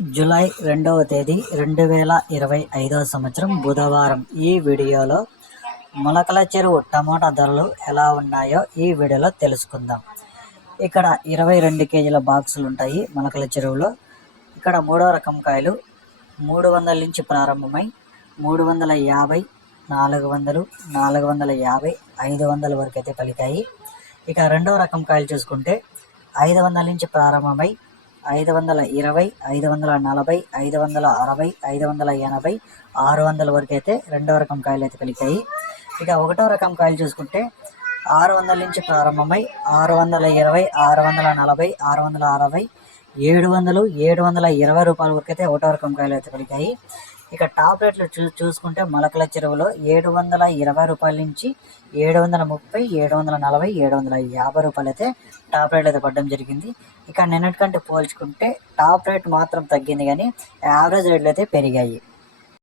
July 2వ తేదీ 2025 సంవత్సరం బుధవారం. ఈ వీడియోలో మొలకల చెరువు టమోటా ధరలు ఎలా ఉన్నాయో ఈ వీడియోలో తెలుసుకుందాం. ఇక్కడ 22 కేజీల బాక్సులు ఉంటాయి మొలకల చెరువులో. ఇక్కడ మూడో రకం కాయలు 300 నుంచి ప్రారంభమై 350, 400, 450, 500 వరకు అయితే పలికాయి. ఇక రెండవ రకం కాయలు చూసుకుంటే 500 నుంచి ప్రారంభమై 520, 540, 560, 580, 600 వరకు అయితే రెండవ రకం కాయలు అయితే పలికాయి. ఇక ఒకటో రకం కాయలు చూసుకుంటే 600 నుంచి ప్రారంభమై 620, 640, 660, 700, 720 రూపాయల వరకు అయితే ఒకటో రకం కాయలు అయితే పలికాయి. ఇక టాప్ రేట్లు చూసుకుంటే మొలకల చెరువులో 720 రూపాయల నుంచి 730, 740, 750 రూపాయలు అయితే టాప్ రేట్ అయితే పడడం జరిగింది. ఇక నిన్నటికంటే పోల్చుకుంటే టాప్ రేట్ మాత్రం తగ్గింది, కానీ యావరేజ్ రేట్లు అయితే పెరిగాయి.